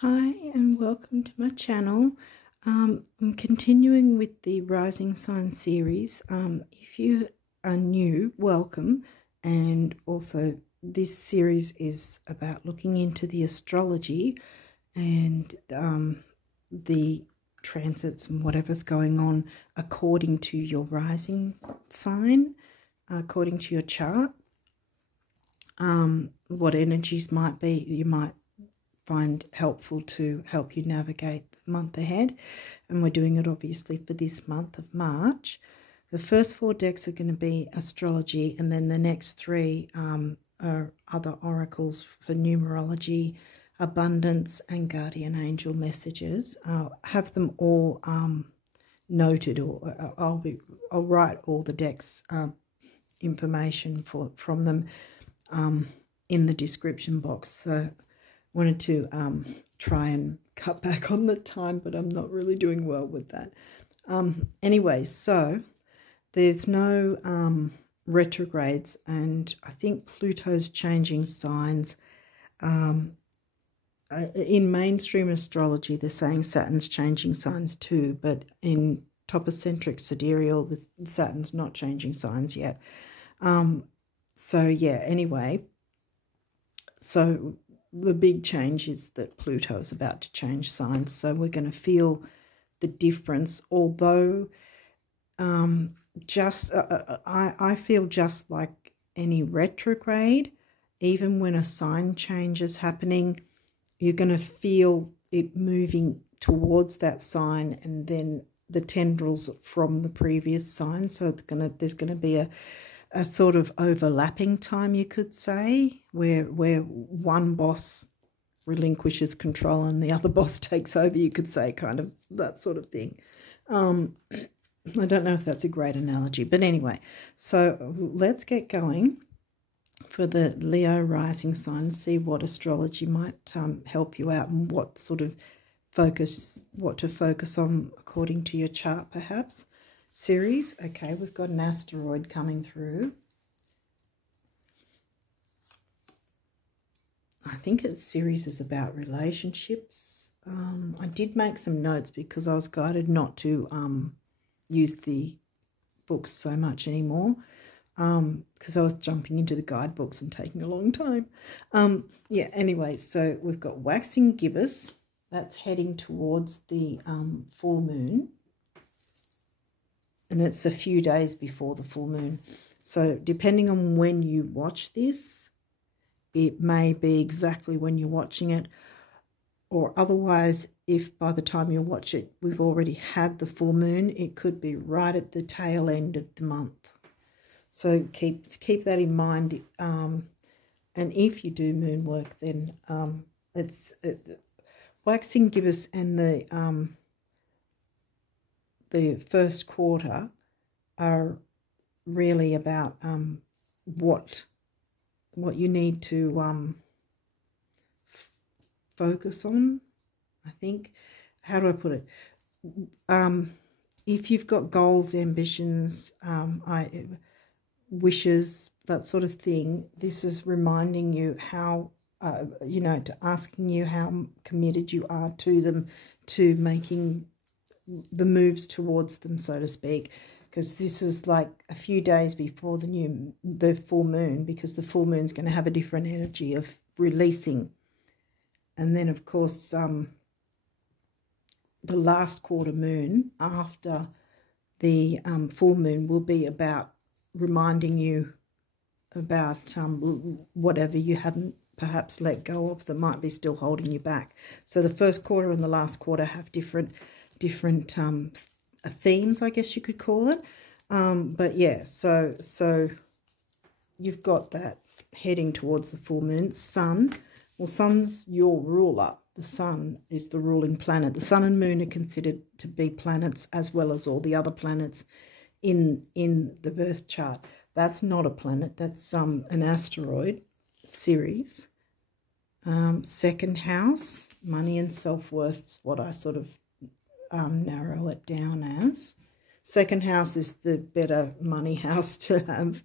Hi and welcome to my channel. I'm continuing with the Rising Sign series. If you are new, welcome. And also this series is about looking into the astrology and the transits and whatever's going on according to your rising sign, according to your chart. What energies might be, you might find helpful to help you navigate the month ahead. And we're doing it obviously for this month of March. The first 4 decks are going to be astrology, and then the next 3 are other oracles for numerology, abundance, and guardian angel messages. I'll have them all noted, or I'll write all the decks information from them in the description box. So wanted to try and cut back on the time, but I'm not really doing well with that. Anyway, so there's no retrogrades, and I think Pluto's changing signs. In mainstream astrology, they're saying Saturn's changing signs too, but in topocentric sidereal, Saturn's not changing signs yet. So yeah, anyway, so the big change is that Pluto is about to change signs, so we're going to feel the difference. Although I feel just like any retrograde, even when a sign change is happening, you're going to feel it moving towards that sign and then the tendrils from the previous sign. So there's going to be a sort of overlapping time, you could say, where one boss relinquishes control and the other boss takes over, you could say, kind of that sort of thing. I don't know if that's a great analogy, but anyway, so let's get going for the Leo rising sign, see what astrology might help you out and what to focus on according to your chart, perhaps. Series. Okay, we've got an asteroid coming through. I think its series is about relationships. I did make some notes because I was guided not to use the books so much anymore because I was jumping into the guidebooks and taking a long time. Yeah, anyway, so we've got waxing gibbous. That's heading towards the full moon. And it's a few days before the full moon. So depending on when you watch this, it may be exactly when you're watching it, or otherwise, if by the time you watch it, we've already had the full moon, it could be right at the tail end of the month. So keep that in mind. And if you do moon work, then waxing gibbous and the first quarter are really about what you need to focus on, I think. How do I put it? If you've got goals, ambitions, wishes, that sort of thing, this is reminding you how, asking you how committed you are to them, to making the moves towards them, so to speak, because this is like a few days before the full moon, because the full moon's going to have a different energy of releasing. And then, of course, the last quarter moon after the full moon will be about reminding you about whatever you haven't perhaps let go of that might be still holding you back. So the first quarter and the last quarter have different themes, I guess you could call it. But yeah, so you've got that heading towards the full moon. Sun, well, Sun's your ruler. The Sun is the ruling planet. The Sun and Moon are considered to be planets as well as all the other planets in the birth chart. That's not a planet. That's an asteroid series. Second house, money and self-worth is what I sort of narrow it down as. Second house is the better money house to have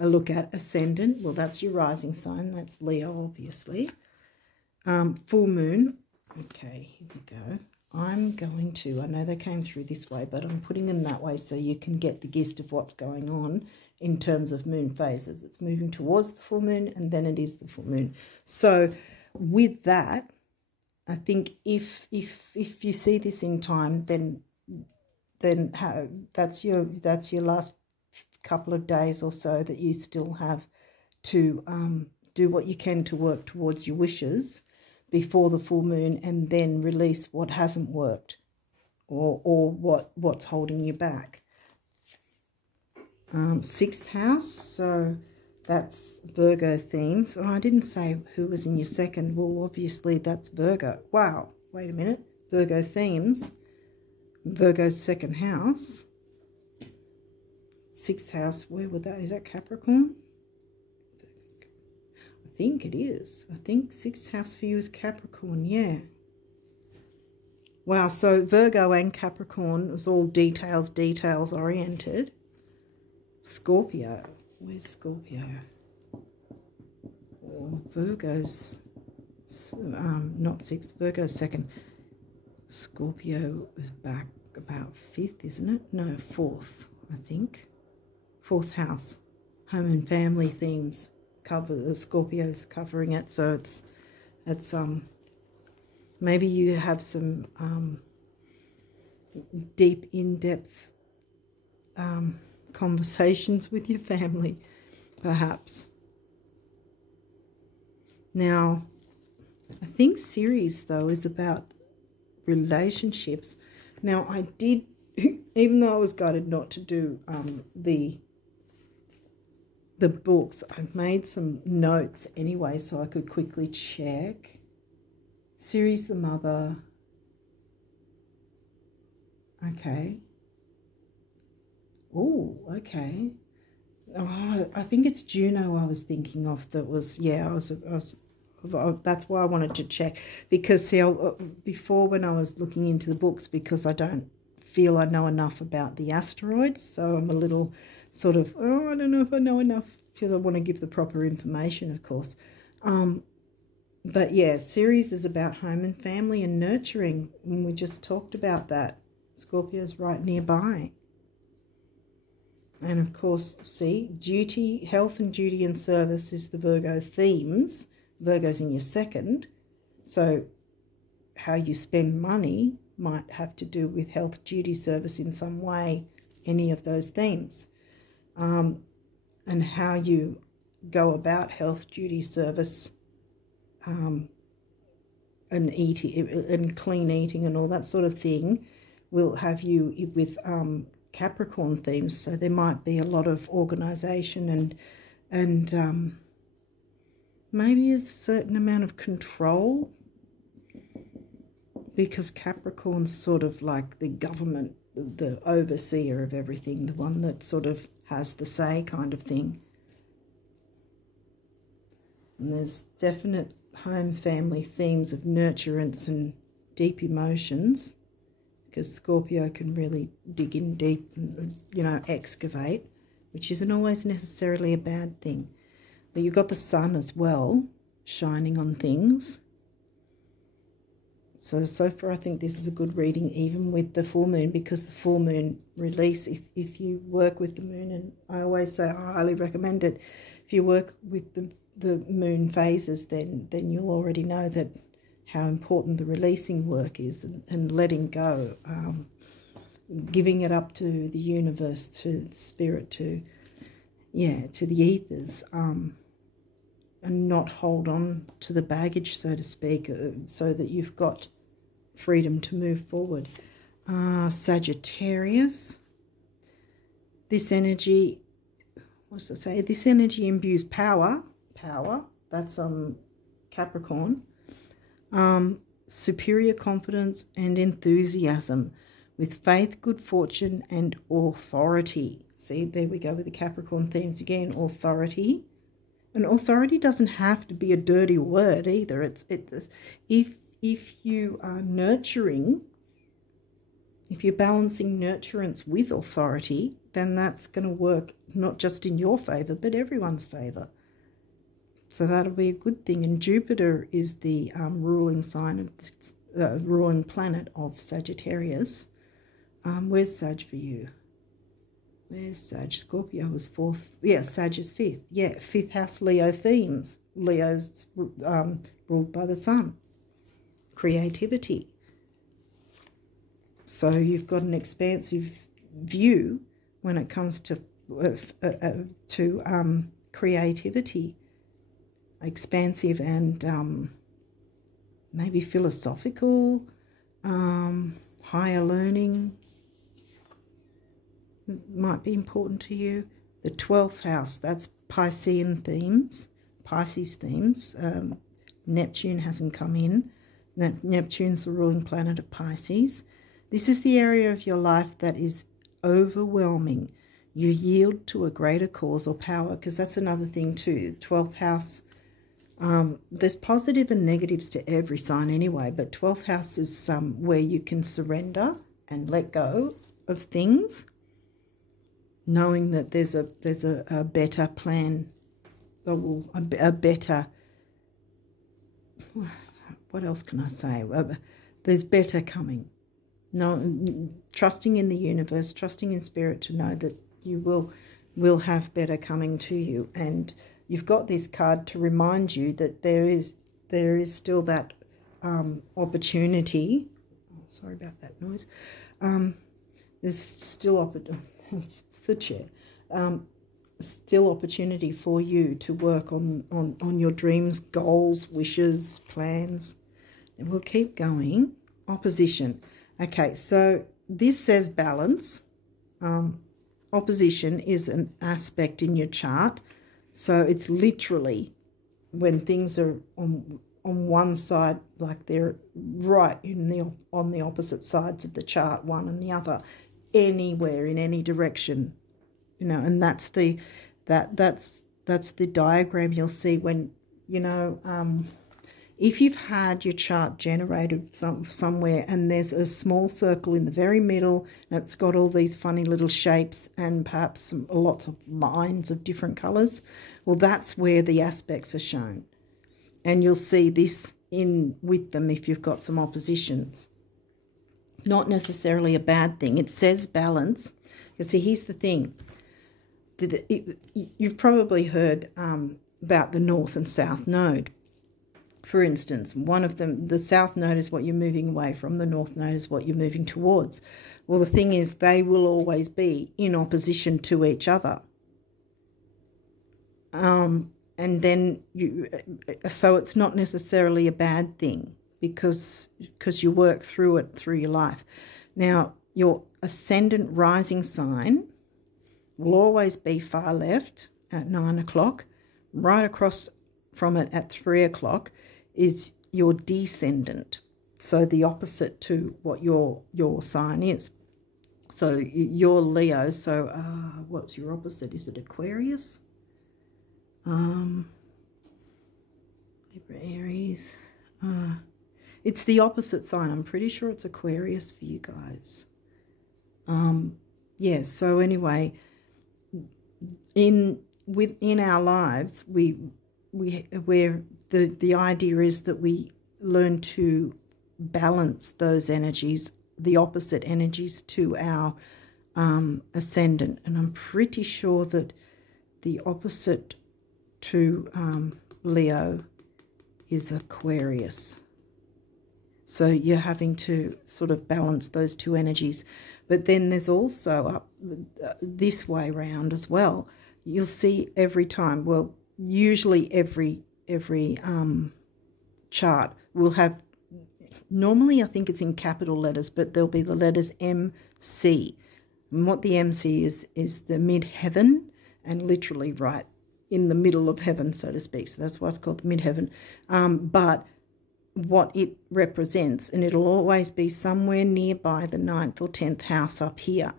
a look at. Ascendant, well, that's your rising sign. That's Leo, obviously. Full moon, Okay, here we go. I'm going to, I know they came through this way, but I'm putting them that way so you can get the gist of what's going on in terms of moon phases. It's moving towards the full moon and then it is the full moon. So with that, I think if you see this in time, then that's your last couple of days or so that you still have to do what you can to work towards your wishes before the full moon, and then release what hasn't worked or what's holding you back. Sixth house, so that's Virgo themes. Oh, I didn't say who was in your second. Well, obviously that's Virgo. Wow, wait a minute. Virgo themes. Virgo's second house. Sixth house, where would that? Is that Capricorn? I think it is. I think sixth house for you is Capricorn, yeah. Wow, so Virgo and Capricorn was all details oriented. Scorpio, where's Scorpio? Oh, Virgo's, not sixth, Virgo's second. Scorpio is back about fifth, isn't it? No, fourth, I think. Fourth house, home and family themes. Scorpio's covering it, so it's maybe you have some deep, in-depth conversations with your family, perhaps. Now, I think series though is about relationships. Now, I did, even though I was guided not to do the books, I've made some notes anyway so I could quickly check. Ceres the mother. Okay. Oh, okay. Oh, I think it's Juno I was thinking of that was, yeah, that's why I wanted to check. Because, see, before when I was looking into the books, because I don't feel I know enough about the asteroids, so I'm a little sort of, oh, I don't know if I know enough, because I want to give the proper information, of course. But yeah, Ceres is about home and family and nurturing, and we just talked about that. Scorpio's right nearby. And of course, see, duty, health and duty and service is the Virgo themes. Virgo's in your second, so how you spend money might have to do with health, duty, service in some way, any of those themes. And how you go about health, duty, service, and eating and clean eating and all that sort of thing will have you with Capricorn themes. So there might be a lot of organisation and maybe a certain amount of control, because Capricorn's sort of like the government, the overseer of everything, the one that sort of has the say kind of thing. And there's definite home family themes of nurturance and deep emotions, because Scorpio can really dig in deep and, you know, excavate, which isn't always necessarily a bad thing. But you've got the sun as well, shining on things. So far I think this is a good reading, even with the full moon, because the full moon release, if you work with the moon, and I always say I highly recommend it, if you work with the moon phases, then you'll already know that how important the releasing work is, and letting go, giving it up to the universe, to the spirit, to the ethers, and not hold on to the baggage, so to speak, so that you've got freedom to move forward. Sagittarius, this energy, what does it say? This energy imbues power, that's Capricorn, superior confidence and enthusiasm, with faith, good fortune and authority. See, there we go with the Capricorn themes again, authority. And authority doesn't have to be a dirty word either. It's if you are nurturing, if you're balancing nurturance with authority, then that's going to work not just in your favour, but everyone's favour. So that'll be a good thing. And Jupiter is the ruling sign ruling planet of Sagittarius. Where's Sag for you? Where's Sag? Scorpio was 4th. Yeah, Sag is 5th. Yeah, 5th house Leo themes. Leo's ruled by the sun. Creativity. So you've got an expansive view when it comes to creativity. Expansive and maybe philosophical, higher learning might be important to you. The 12th house, that's Piscean themes, Pisces themes. Neptune hasn't come in. Neptune's the ruling planet of Pisces. This is the area of your life that is overwhelming. You yield to a greater cause or power, because that's another thing too. 12th house, there's positive and negatives to every sign anyway, but 12th house is where you can surrender and let go of things, knowing that there's a better plan, a better, what else can I say? There's better coming. No, trusting in the universe, trusting in spirit to know that you will have better coming to you. And you've got this card to remind you that there is still that opportunity. Sorry about that noise. There's still it's the chair. Still opportunity for you to work on your dreams, goals, wishes, plans. And we'll keep going. Opposition. Okay, so this says balance. Opposition is an aspect in your chart. So it's literally when things are on one side, like they're right on the opposite sides of the chart, one and the other, anywhere in any direction, you know. And that's the diagram you'll see when, you know, if you've had your chart generated somewhere and there's a small circle in the very middle and it's got all these funny little shapes and perhaps lots of lines of different colours, well, that's where the aspects are shown. And you'll see this in with them if you've got some oppositions. Not necessarily a bad thing. It says balance. You see, here's the thing. You've probably heard about the North and South Node. For instance, one of them, the South Node is what you're moving away from. The North Node is what you're moving towards. Well, the thing is, they will always be in opposition to each other. And then so it's not necessarily a bad thing because you work through it through your life. Now, your ascendant rising sign will always be far left at 9 o'clock. Right across from it at 3 o'clock is your descendant, so the opposite to what your sign is. So you're Leo, so what's your opposite? Is it Aquarius? Libra, Aries. It's the opposite sign. I'm pretty sure it's Aquarius for you guys. Yeah, so anyway, within our lives, the idea is that we learn to balance those energies, the opposite energies, to our ascendant. And I'm pretty sure that the opposite to Leo is Aquarius. So you're having to sort of balance those two energies. But then there's also this way round as well. You'll see every time, well, usually every chart will have, normally I think it's in capital letters, but there'll be the letters MC. And what the MC is the mid-heaven, and literally right in the middle of heaven, so to speak. So that's why it's called the mid-heaven. But what it represents, and it'll always be somewhere nearby the 9th or 10th house up here,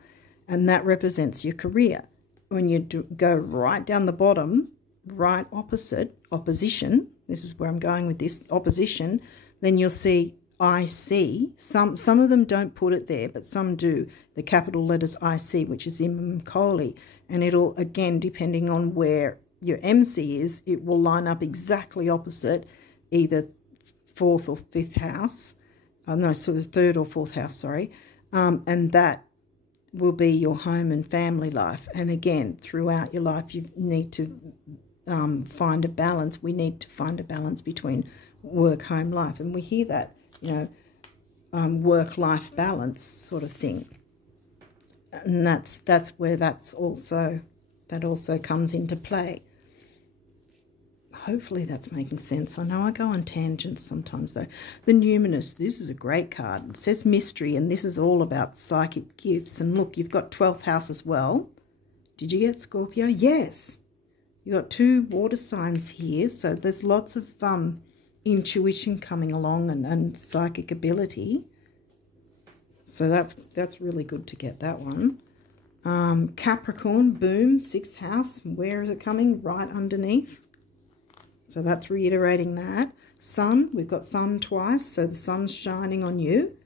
and that represents your career. When you go right down the bottom, right opposition, this is where I'm going with this, opposition, then you'll see IC. Some of them don't put it there, but some do, the capital letters IC, which is Imam Kohli, and it'll, again, depending on where your MC is, it will line up exactly opposite either 4th or 5th house no, so the 3rd or 4th house, sorry, and that will be your home and family life. And again, throughout your life, you need to find a balance. We need to find a balance between work, home, life, and we hear that, you know, work-life balance sort of thing, and that's where that also comes into play. Hopefully that's making sense. I know I go on tangents sometimes though. The Numinous, this is a great card. It says mystery, and this is all about psychic gifts. And look, you've got 12th house as well. Did you get Scorpio? Yes. You've got 2 water signs here, so there's lots of intuition coming along and psychic ability. So that's really good to get that one. Capricorn, boom, 6th house. Where is it coming? Right underneath. So that's reiterating that. Sun, we've got sun twice, so the sun's shining on you.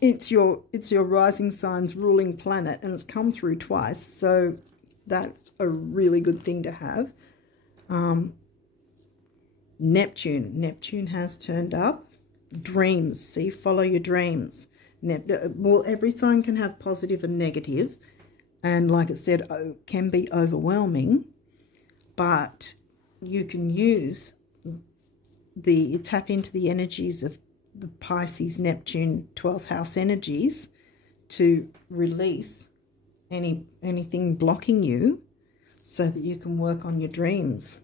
It's your rising sign's ruling planet, and it's come through twice, so that's a really good thing to have. Neptune has turned up. Dreams, see, follow your dreams. Well, every sign can have positive and negative, and like it said, can be overwhelming, but you can use tap into the energies of the Pisces, Neptune, 12th house energies to release anything blocking you so that you can work on your dreams.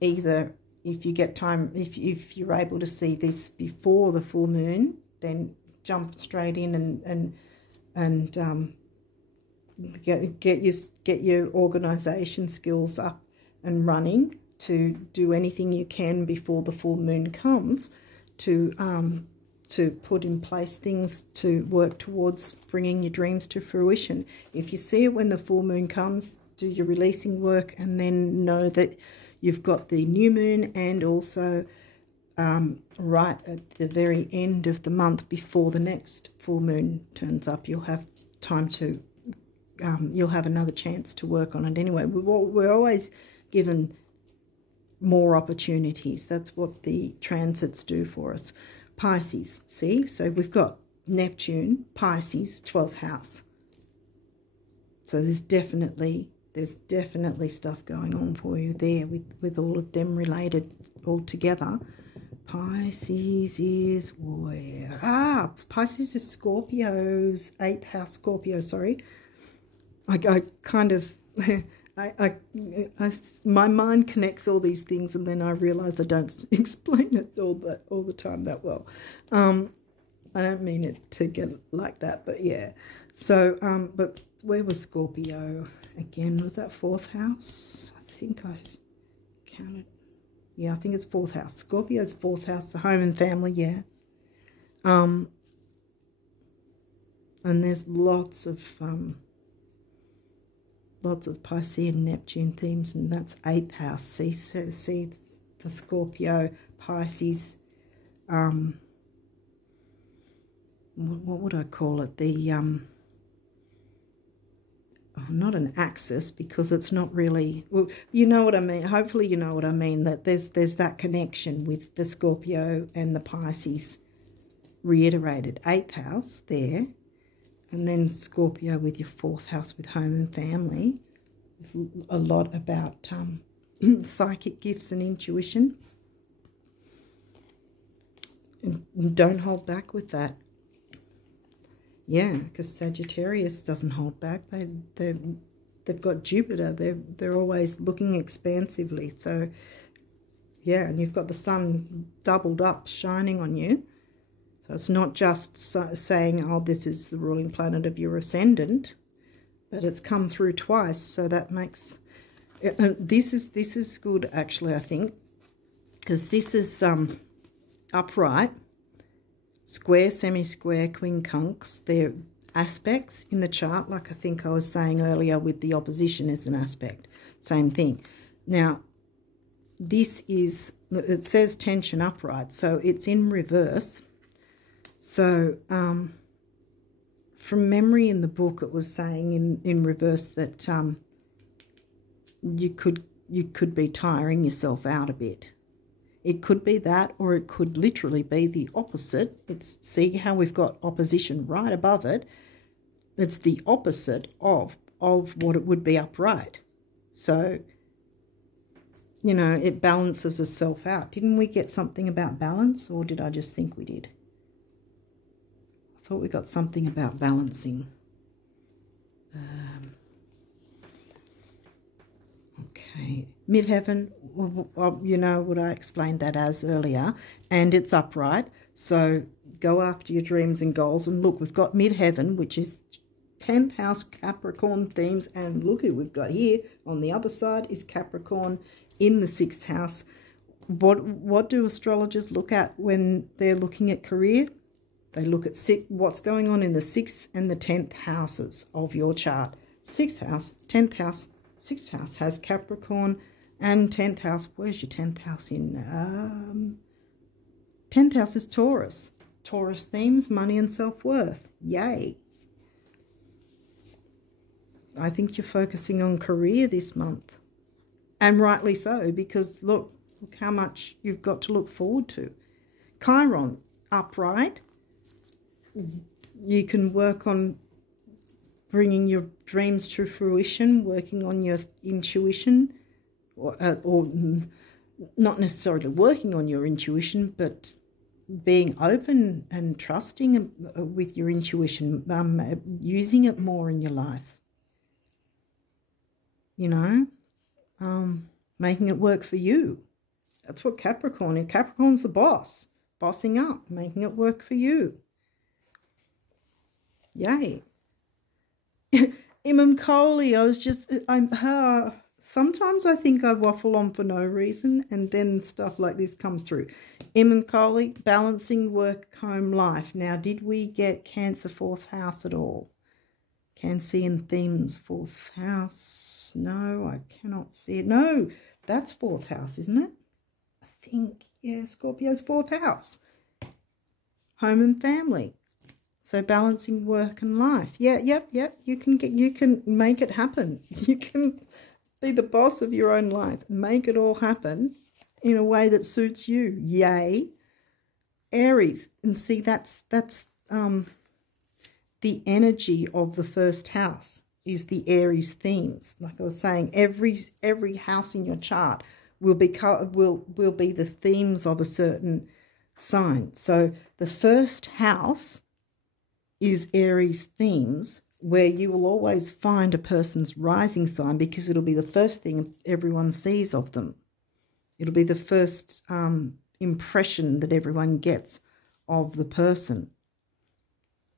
Either if you get time, if you're able to see this before the full moon, then jump straight in and get your organisation skills up and running to do anything you can before the full moon comes to put in place things to work towards bringing your dreams to fruition. If you see it when the full moon comes, do your releasing work, and then know that you've got the new moon, and also right at the very end of the month before the next full moon turns up, you'll have time to, you'll have another chance to work on it anyway. We're always given more opportunities. That's what the transits do for us. Pisces, see? So we've got Neptune, Pisces, 12th house. So there's definitely stuff going on for you there with all of them related all together. Pisces is where? Pisces is Scorpio's 8th house. Scorpio, sorry. I kind of... my mind connects all these things, and then I realise I don't explain it all the time that well. I don't mean it to get like that, but yeah. So, but where was Scorpio again? Was that 4th house? I think I counted. Yeah, I think it's 4th house. Scorpio's 4th house, the home and family. Yeah. And there's lots of Piscean Neptune themes, and that's 8th house. See the Scorpio, Pisces, what would I call it? The, not an axis, because it's not really, well, you know what I mean. Hopefully you know what I mean, that there's that connection with the Scorpio and the Pisces reiterated. 8th house there. And then Scorpio with your 4th house with home and family. There's a lot about psychic gifts and intuition. And don't hold back with that. Yeah, because Sagittarius doesn't hold back. They've got Jupiter. They're always looking expansively. So, yeah, and you've got the sun doubled up shining on you. So it's not just saying, oh, this is the ruling planet of your ascendant, but it's come through twice. So that makes, this is good actually, I think, because this is upright, square, semi-square, quincunx. They're aspects in the chart, like I think I was saying earlier with the opposition as an aspect. Same thing. Now, this is, it says tension upright, so it's in reverse. So, from memory in the book, it was saying in reverse that you could be tiring yourself out a bit It could be that, or it could literally be the opposite. See how we've got opposition right above it? It's the opposite of what it would be upright. So, you know, it balances itself out. Didn't we get something about balance, or did I just think we did? I thought we got something about balancing. Okay, midheaven, well, you know what I explained that as earlier, and it's upright. So go after your dreams and goals. And look, we've got midheaven, which is 10th house Capricorn themes, and look who we've got here on the other side is Capricorn in the 6th house. What do astrologers look at when they're looking at career? They look at what's going on in the 6th and the 10th houses of your chart. 6th house, 10th house, 6th house has Capricorn, and 10th house, where's your 10th house in? 10th house is Taurus. Taurus themes, money and self-worth. Yay. I think you're focusing on career this month. And rightly so, because look how much you've got to look forward to. Chiron, upright. You can work on bringing your dreams to fruition, working on your intuition, or not necessarily working on your intuition, but being open and trusting with your intuition, using it more in your life. You know, making it work for you. That's what Capricorn is. Capricorn's the boss, bossing up, making it work for you. Yay. Imam Coley, sometimes I think I waffle on for no reason, and then stuff like this comes through. Imam Coley, balancing work, home, life. Now, did we get Cancer 4th house at all? Cancean themes, 4th house. No, I cannot see it. No, that's 4th house, isn't it? I think, yeah, Scorpio's 4th house. Home and family. So balancing work and life. Yeah, yep. You can make it happen. You can be the boss of your own life. Make it all happen in a way that suits you. Yay. Aries. And see, that's the energy of the 1st house is the Aries themes. Like I was saying, every house in your chart will be the themes of a certain sign. So the 1st house is Aries themes, where you will always find a person's rising sign, because it'll be the first thing everyone sees of them. It'll be the first impression that everyone gets of the person.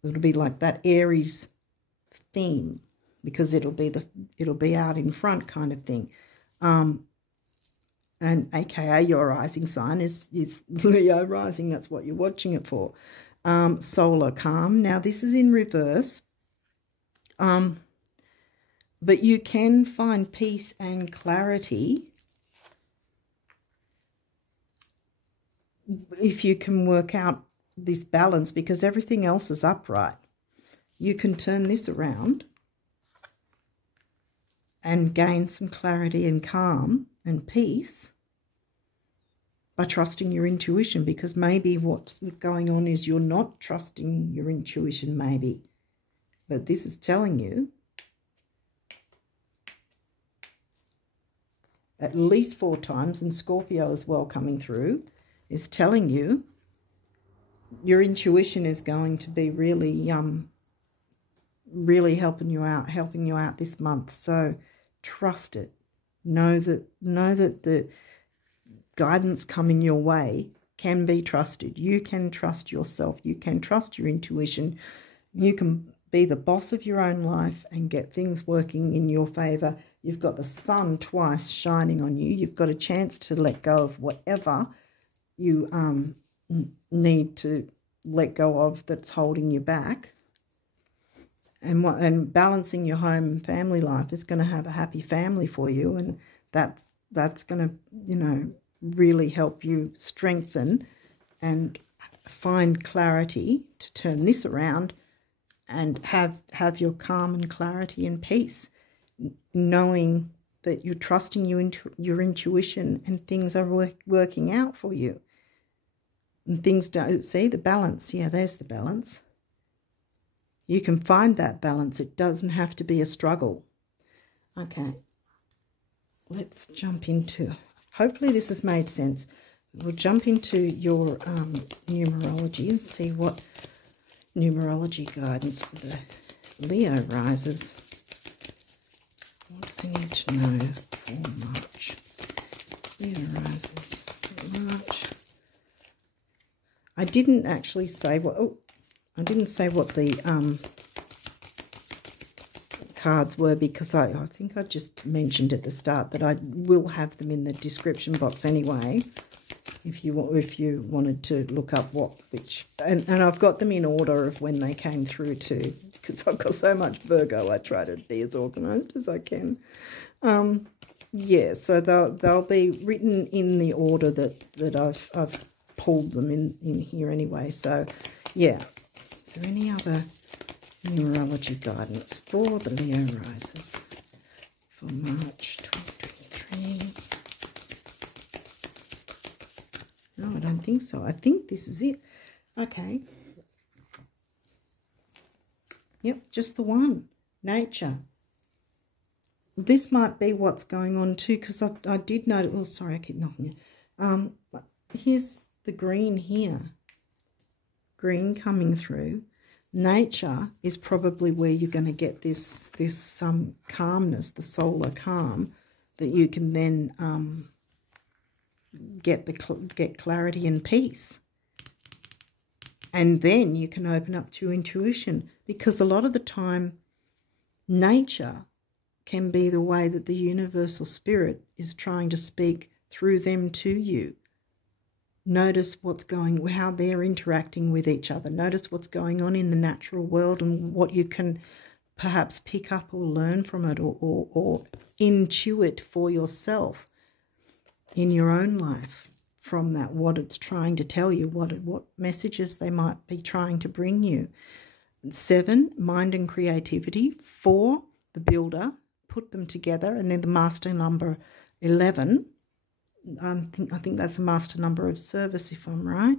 It'll be like that Aries theme, because it'll be out in front kind of thing. And aka your rising sign is Leo rising. That's what you're watching it for. Solar calm. Now this is in reverse. But you can find peace and clarity if you can work out this balance, because everything else is upright. You can turn this around and gain some clarity and calm and peace by trusting your intuition, because maybe what's going on is you're not trusting your intuition, maybe. But this is telling you at least 4 times, and Scorpio as well coming through, is telling you your intuition is going to be really helping you out this month. So trust it. Know that the guidance coming your way can be trusted. You can trust yourself. You can trust your intuition. You can be the boss of your own life and get things working in your favor. You've got the sun twice shining on you. You've got a chance to let go of whatever you need to let go of that's holding you back. And balancing your home and family life is going to have a happy family for you, and that's going to, you know, really help you strengthen and find clarity to turn this around and have your calm and clarity and peace, knowing that you're trusting your intuition and things are working out for you. And things don't, see the balance, yeah, there's the balance. You can find that balance. It doesn't have to be a struggle. Okay, let's jump into, hopefully this has made sense. We'll jump into your numerology and see what numerology guidance for the Leo risers. What do they need to know for March? Leo risers for March. I didn't actually say what, I didn't say what the cards were, because I think I just mentioned at the start that I will have them in the description box anyway, if you wanted to look up which, and I've got them in order of when they came through too, because I've got so much Virgo. I try to be as organised as I can. Yeah, so they'll be written in the order that I've pulled them in here anyway. So yeah, is there any other numerology guidance for the Leo risers for March 2023? No, I don't think so. I think this is it. Okay. Yep, just the one. Nature. This might be what's going on too, because I did notice, oh, sorry, I keep knocking it. Here's the green here. Green coming through. Nature is probably where you're going to get this calmness, the solar calm, that you can then get clarity and peace. And then you can open up to intuition, because a lot of the time nature can be the way that the universal spirit is trying to speak through them to you. Notice how they're interacting with each other. Notice what's going on in the natural world and what you can perhaps pick up or learn from it, or intuit for yourself in your own life from that, what it's trying to tell you, what messages they might be trying to bring you. 7, mind and creativity. 4, the builder, put them together. And then the master number 11, I think that's a master number of service, if I'm right,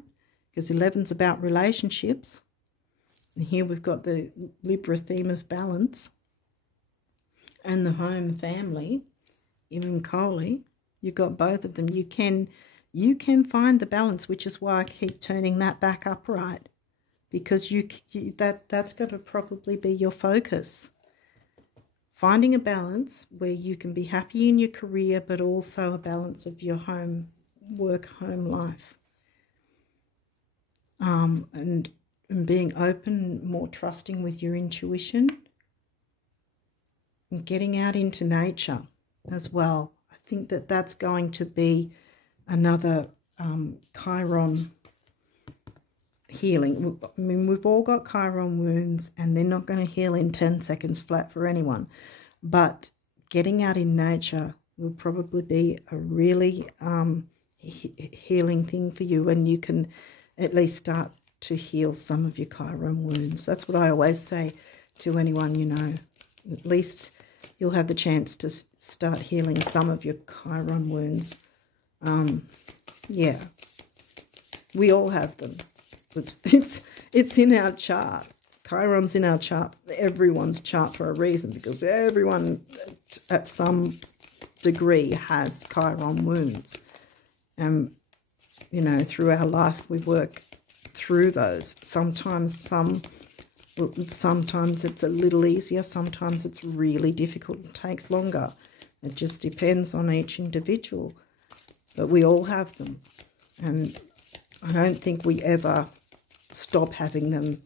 because 11's about relationships. And here we've got the Libra theme of balance and the home family, even Coley. You've got both of them. You can find the balance, which is why I keep turning that back upright, because that's going to probably be your focus. Finding a balance where you can be happy in your career, but also a balance of your home life. And being open, more trusting with your intuition, and getting out into nature as well. I think that's going to be another Chiron healing. I mean, we've all got Chiron wounds, and they're not going to heal in 10 seconds flat for anyone. But getting out in nature will probably be a really healing thing for you, and you can at least start to heal some of your Chiron wounds. That's what I always say to anyone, you know. At least you'll have the chance to start healing some of your Chiron wounds. Yeah, we all have them. It's in our chart. Chiron's in our chart, everyone's chart, for a reason, because everyone at some degree has Chiron wounds. You know, through our life we work through those. Sometimes it's a little easier, sometimes it's really difficult, it takes longer. It just depends on each individual. But we all have them. And I don't think we ever stop having them,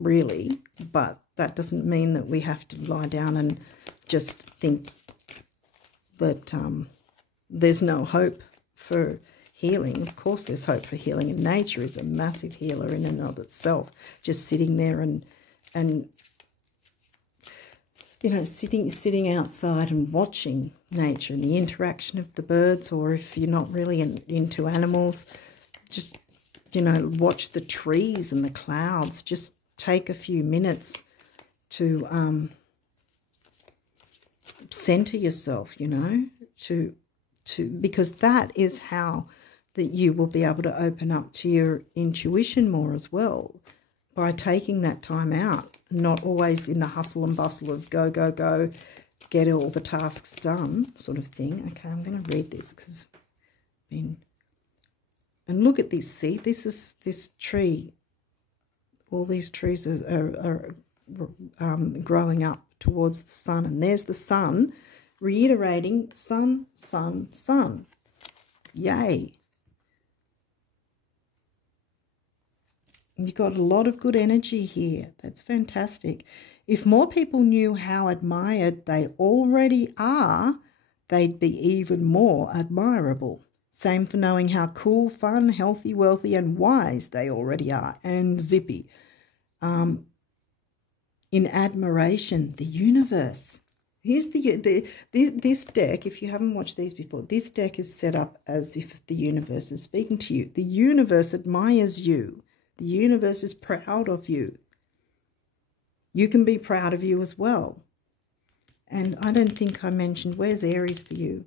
really. But that doesn't mean that we have to lie down and just think that there's no hope for healing. Of course there's hope for healing, and nature is a massive healer in and of itself. Just sitting there and you know, sitting outside and watching nature and the interaction of the birds, or if you're not really into animals, just, you know, watch the trees and the clouds. Just take a few minutes to center yourself, you know, because that is how that you will be able to open up to your intuition more as well, by taking that time out, not always in the hustle and bustle of go, go, go, get all the tasks done sort of thing. Okay, I'm going to read this because and look at this. See, this tree. All these trees are growing up towards the sun, and there's the sun reiterating sun, sun, sun. Yay. You've got a lot of good energy here. That's fantastic. If more people knew how admired they already are, they'd be even more admirable. Same for knowing how cool, fun, healthy, wealthy, and wise they already are, and zippy. In admiration, the universe. Here's this deck. If you haven't watched these before, this deck is set up as if the universe is speaking to you. The universe admires you. The universe is proud of you. You can be proud of you as well. And I don't think I mentioned, where's Aries for you?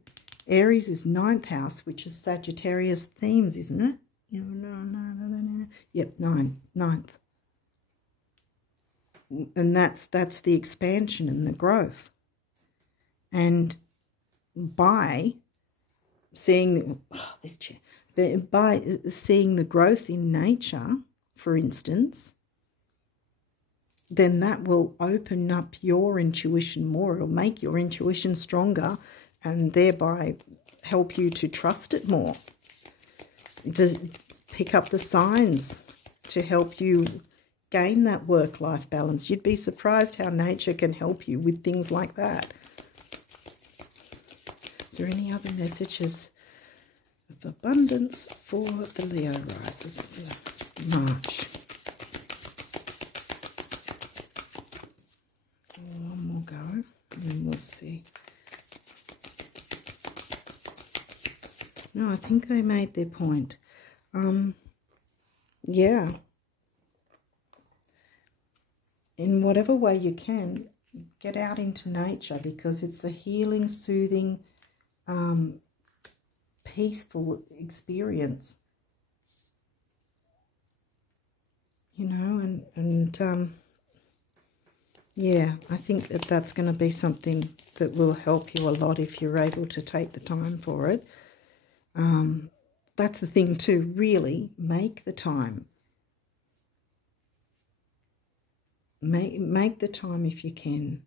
Aries is 9th house, which is Sagittarius themes, isn't it? No. Yep, 9th. And that's the expansion and the growth. And by seeing by seeing the growth in nature, for instance, then that will open up your intuition more. It'll make your intuition stronger and thereby help you to trust it more, to pick up the signs to help you gain that work-life balance. You'd be surprised how nature can help you with things like that. Is there any other messages of abundance for the Leo risers for March? One more go, and then we'll see. No, I think they made their point. Yeah. In whatever way you can, get out into nature, because it's a healing, soothing, peaceful experience. You know, and yeah, I think that's going to be something that will help you a lot if you're able to take the time for it. That's the thing too, really make the time. Make the time if you can,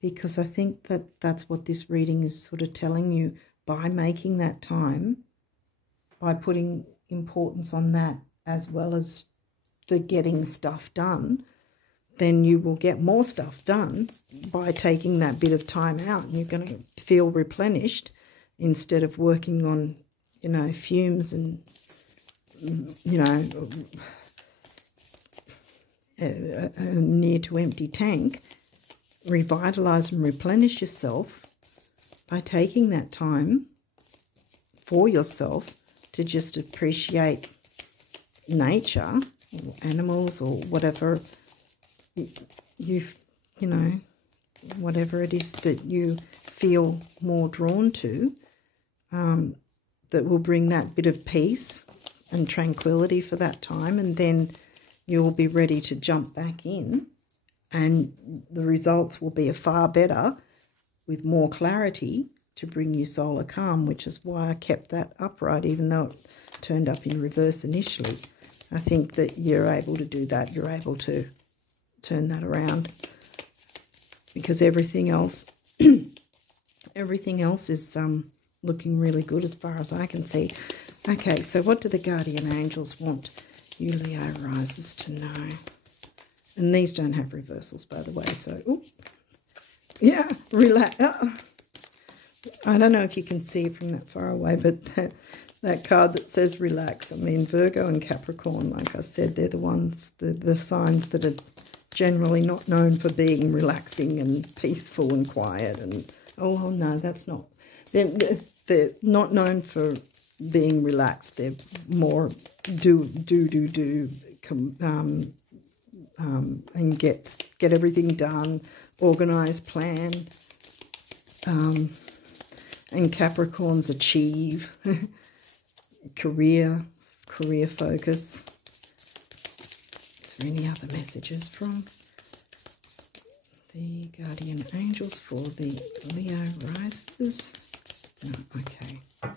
because I think that's what this reading is sort of telling you. By making that time, by putting importance on that as well as the getting stuff done, then you will get more stuff done by taking that bit of time out, and you're going to feel replenished instead of working on, you know, fumes and, you know, a near to empty tank. Revitalize and replenish yourself by taking that time for yourself to just appreciate nature or animals or whatever you know, whatever it is that you feel more drawn to, that will bring that bit of peace and tranquility for that time, and then you'll be ready to jump back in, and the results will be far better with more clarity to bring you solar calm, which is why I kept that upright, even though it turned up in reverse initially. I think that you're able to do that. You're able to turn that around, because everything else is looking really good as far as I can see. Okay, so what do the guardian angels want you Leo risers to know? And these don't have reversals, by the way, so ooh, yeah, relax. I don't know if you can see it from that far away, but that card that says relax, I mean, Virgo and Capricorn, like I said, they're the ones, the signs that are generally not known for being relaxing and peaceful and quiet. And oh no, that's not. They're not known for being relaxed. They're more do, and get everything done, organise, plan. And Capricorns achieve, career focus. Is there any other messages from the guardian angels for the Leo risers? No, okay. All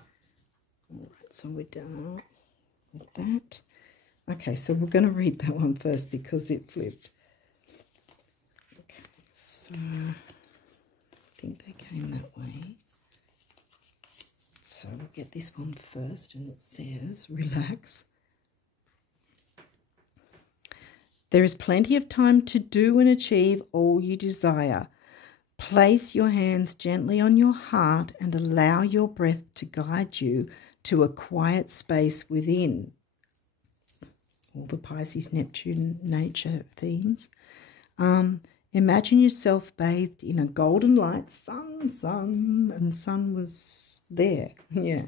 right, so we're done with that. Okay, so we're going to read that one first because it flipped. Okay, so I think they came that way. So we'll get this one first, and it says, relax. There is plenty of time to do and achieve all you desire. Place your hands gently on your heart and allow your breath to guide you to a quiet space within. All the Pisces, Neptune, nature themes. Imagine yourself bathed in a golden light. Sun, and sun was there. Yeah.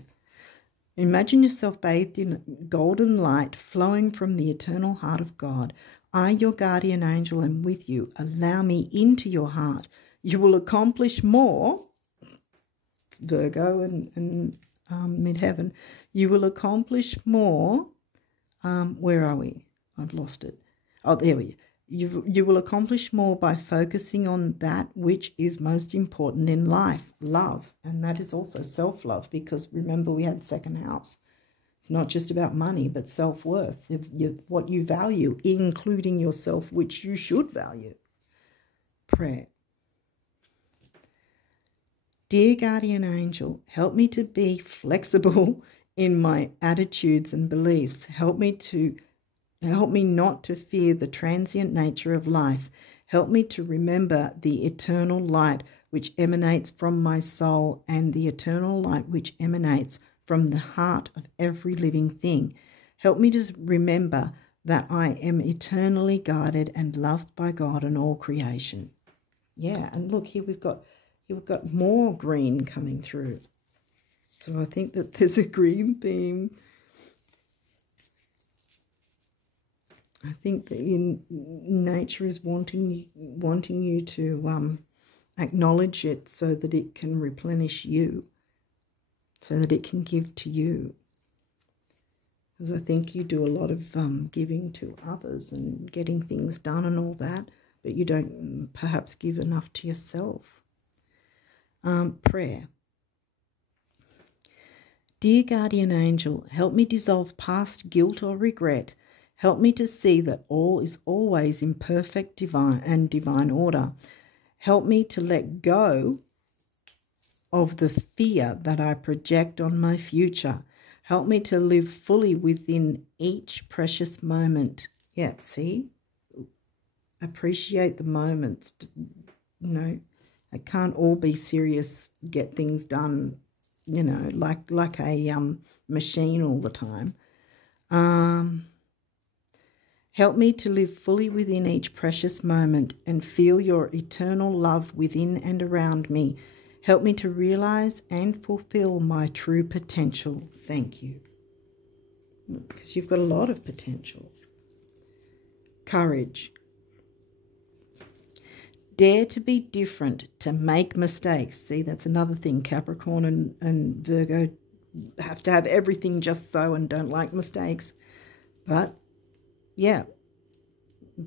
Imagine yourself bathed in golden light flowing from the eternal heart of God. I, your guardian angel, am with you. Allow me into your heart. You will accomplish more. It's Virgo and midheaven. You will accomplish more. Where are we? I've lost it. Oh, there we are. You will accomplish more by focusing on that which is most important in life, love. And that is also self-love, because remember we had second house. It's not just about money, but self-worth, what you value, including yourself, which you should value. Prayer. Dear guardian angel, help me to be flexible in my attitudes and beliefs. Help me not to fear the transient nature of life. Help me to remember the eternal light which emanates from my soul and the eternal light which emanates from the heart of every living thing. Help me to remember that I am eternally guided and loved by God and all creation. Yeah, and look, here we've got more green coming through. So I think that there's a green theme. I think that nature is wanting you to acknowledge it so that it can replenish you, so that it can give to you. Because I think you do a lot of giving to others and getting things done and all that, but you don't perhaps give enough to yourself. Prayer. Dear guardian angel, help me dissolve past guilt or regret. Help me to see that all is always in perfect divine order. Help me to let go of the fear that I project on my future. Help me to live fully within each precious moment. Yeah, see? Appreciate the moments. You know, it can't all be serious, get things done, you know, like a machine all the time. Help me to live fully within each precious moment and feel your eternal love within and around me. Help me to realize and fulfill my true potential. Thank you. Because you've got a lot of potential. Courage. Dare to be different, to make mistakes. See, that's another thing. Capricorn and Virgo have to have everything just so and don't like mistakes. But yeah,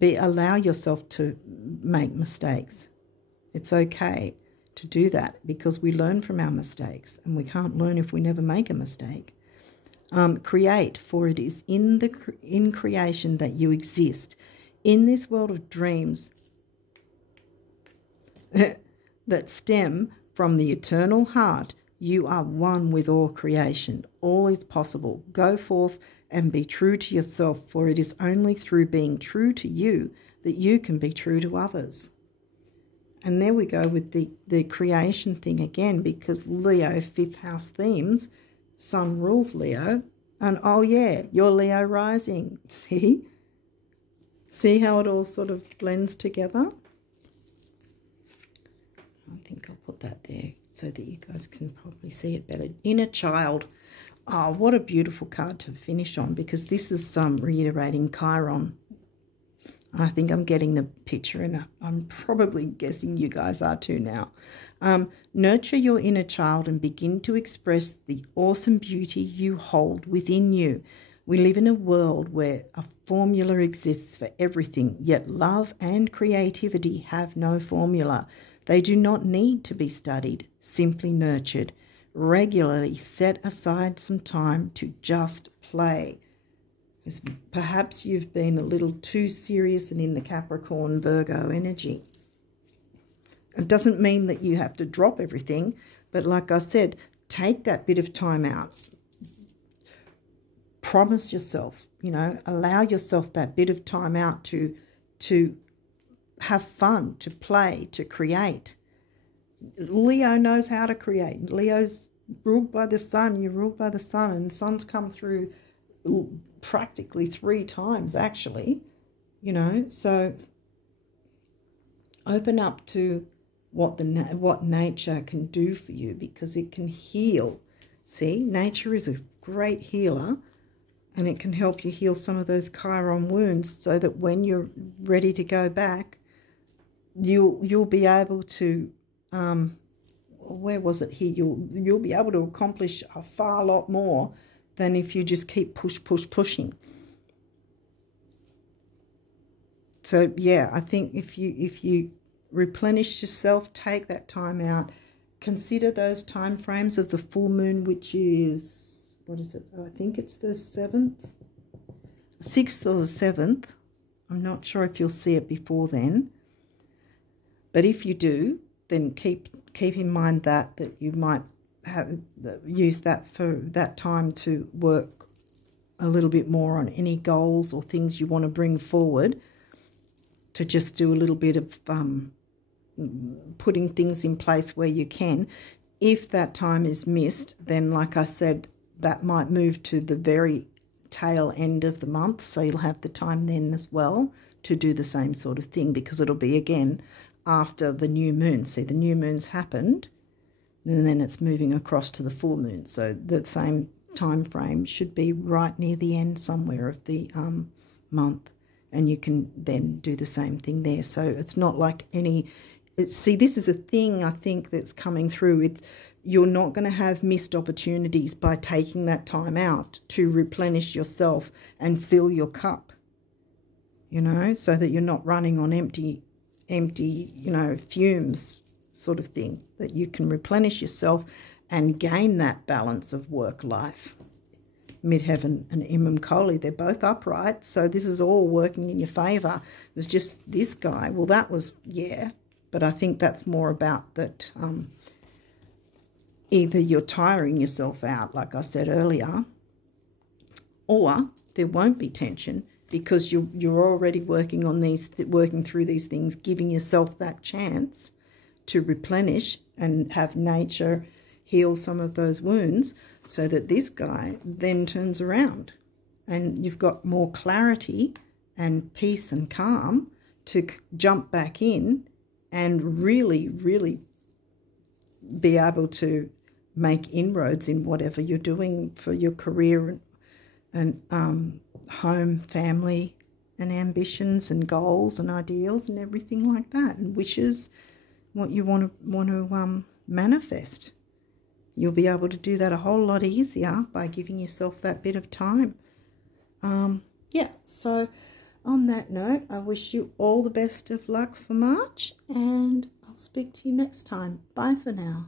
allow yourself to make mistakes. It's okay to do that because we learn from our mistakes, and we can't learn if we never make a mistake. Create, for it is in creation that you exist. In this world of dreams that stem from the eternal heart, you are one with all creation. All is possible. Go forth and be true to yourself, for it is only through being true to you that you can be true to others. And there we go with the creation thing again, because Leo, fifth house themes, Sun rules Leo. And oh yeah, you're Leo rising. See? See how it all sort of blends together? I think I'll put that there so that you guys can probably see it better. Inner child. Oh, what a beautiful card to finish on, because this is reiterating Chiron. I think I'm getting the picture, and I'm probably guessing you guys are too now. Nurture your inner child and begin to express the awesome beauty you hold within you. We live in a world where a formula exists for everything, yet love and creativity have no formula. They do not need to be studied, simply nurtured. Regularly set aside some time to just play. Because perhaps you've been a little too serious and in the Capricorn Virgo energy. It doesn't mean that you have to drop everything, but like I said, take that bit of time out. Promise yourself, you know, allow yourself that bit of time out to have fun, to play, to create. Leo knows how to create. Leo's ruled by the sun, you're ruled by the sun, and the sun's come through practically 3 times actually, you know. So open up to what nature can do for you, because it can heal. See, nature is a great healer, and it can help you heal some of those Chiron wounds, so that when you're ready to go back, you'll be able to where was it here? You'll be able to accomplish a far lot more than if you just keep pushing. So yeah, I think if you replenish yourself, take that time out, consider those time frames of the full moon, which is, what is it? I think it's the 6th or the 7th. I'm not sure if you'll see it before then. But if you do, then keep in mind that you might use that for that time to work a little bit more on any goals or things you want to bring forward, to just do a little bit of putting things in place where you can. If that time is missed, then like I said, that might move to the very tail end of the month, so you'll have the time then as well to do the same sort of thing, because it'll be again after the new moon. See, the new moon's happened, and then it's moving across to the full moon. So the same time frame should be right near the end somewhere of the month, and you can then do the same thing there. So it's not like see, this is a thing I think that's coming through. You're not going to have missed opportunities by taking that time out to replenish yourself and fill your cup, you know, so that you're not running on empty, you know, fumes sort of thing, that you can replenish yourself and gain that balance of work-life. Midheaven and Imam Kohli, they're both upright, so this is all working in your favour. It was just this guy, well, that was, yeah, but I think that's more about that either you're tiring yourself out, like I said earlier, or there won't be tension, because you're already working through these things, giving yourself that chance to replenish and have nature heal some of those wounds, so that this guy then turns around and you've got more clarity and peace and calm to jump back in and really, really be able to make inroads in whatever you're doing for your career and home, family, and ambitions and goals and ideals and everything like that, and wishes, what you want to manifest. You'll be able to do that a whole lot easier by giving yourself that bit of time. Yeah, so on that note, I wish you all the best of luck for March, and I'll speak to you next time. Bye for now.